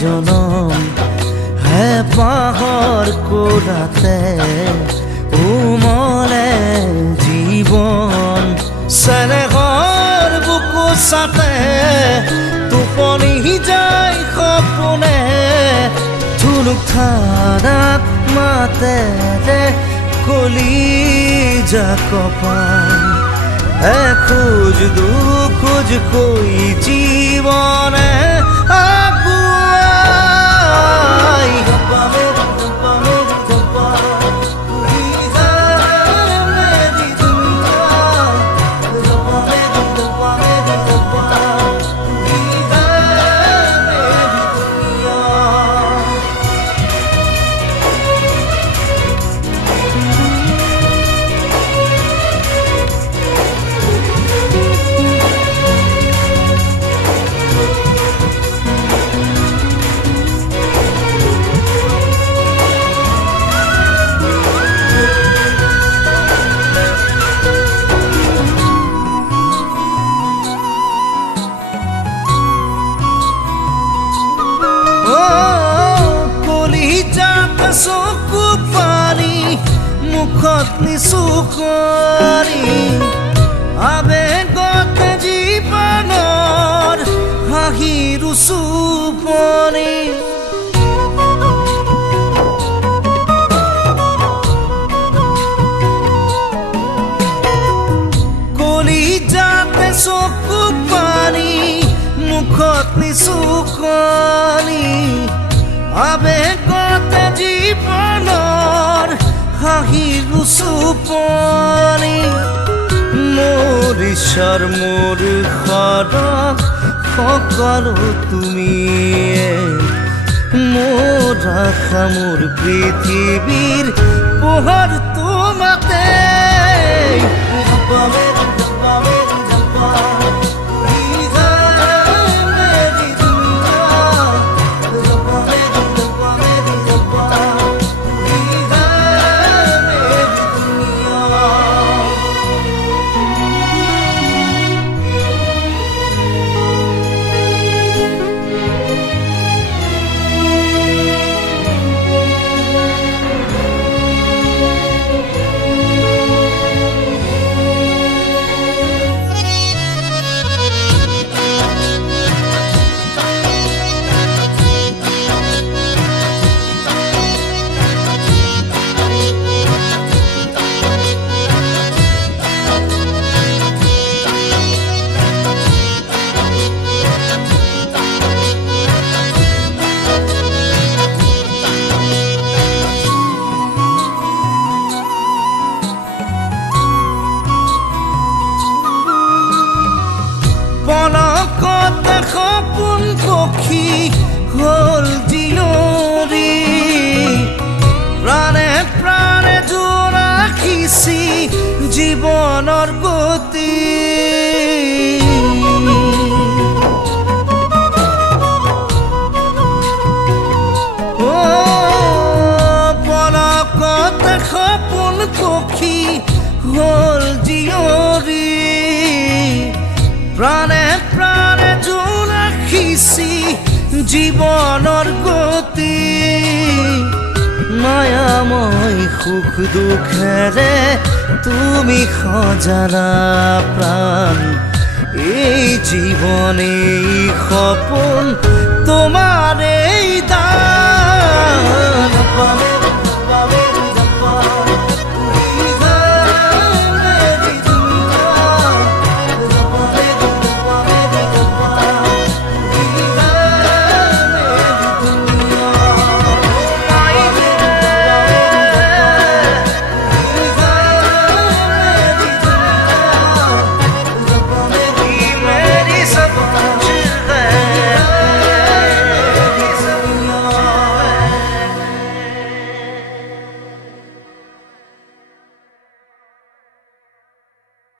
জনম হেঁপাহৰ কোলাতে উমলে জীৱন চেনেহৰ বুকু চাতে টোপনি যায় সপোনে ধুনুক ধাৰাত মাতে কলিজা কপাল এখোজ দুখোজ কৈ জীৱনে আগুৱাই চকু পানী মুখত নিচুকৰি আবেগত জীৱনৰ হাঁহিৰ চুপনি কলিজাতে চকু পানী মুখত নিচুকনি আবেগতে জীৱনৰ হাঁহিৰ চুপনি মোৰ ঈশ্বৰ মোৰ সৰগ সকলো তুমিয়ে মোৰ আশা মোৰ পৃথিৱীৰ পোহৰ তোমাতে পলকতে সপোন পক্ষী হ'ল জীয়ৰী প্ৰাণে প্ৰাণে জোৰ ৰাখিছি জীৱনৰ গতি পলকতে সপোন পক্ষী হ'ল জীয়ৰী প্ৰাণে প্ৰাণে জোৰ ৰাখিছি জীৱনৰ গতি মায়াময় সুখ দুখেৰে তুমি সজালা প্ৰাণ এই জীৱন এই সপোন